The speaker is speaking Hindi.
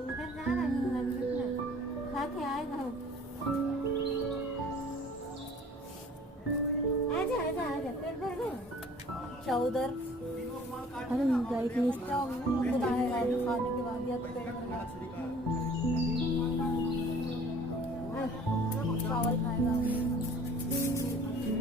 उधर जा रहा है मंदिर में, खा के आएगा। आजा आजा आजा, पेट भर गया क्या उधर? अरे गई थी खुद आएगा खाने के बाद या तो पेट भर गया। चावल खाएगा।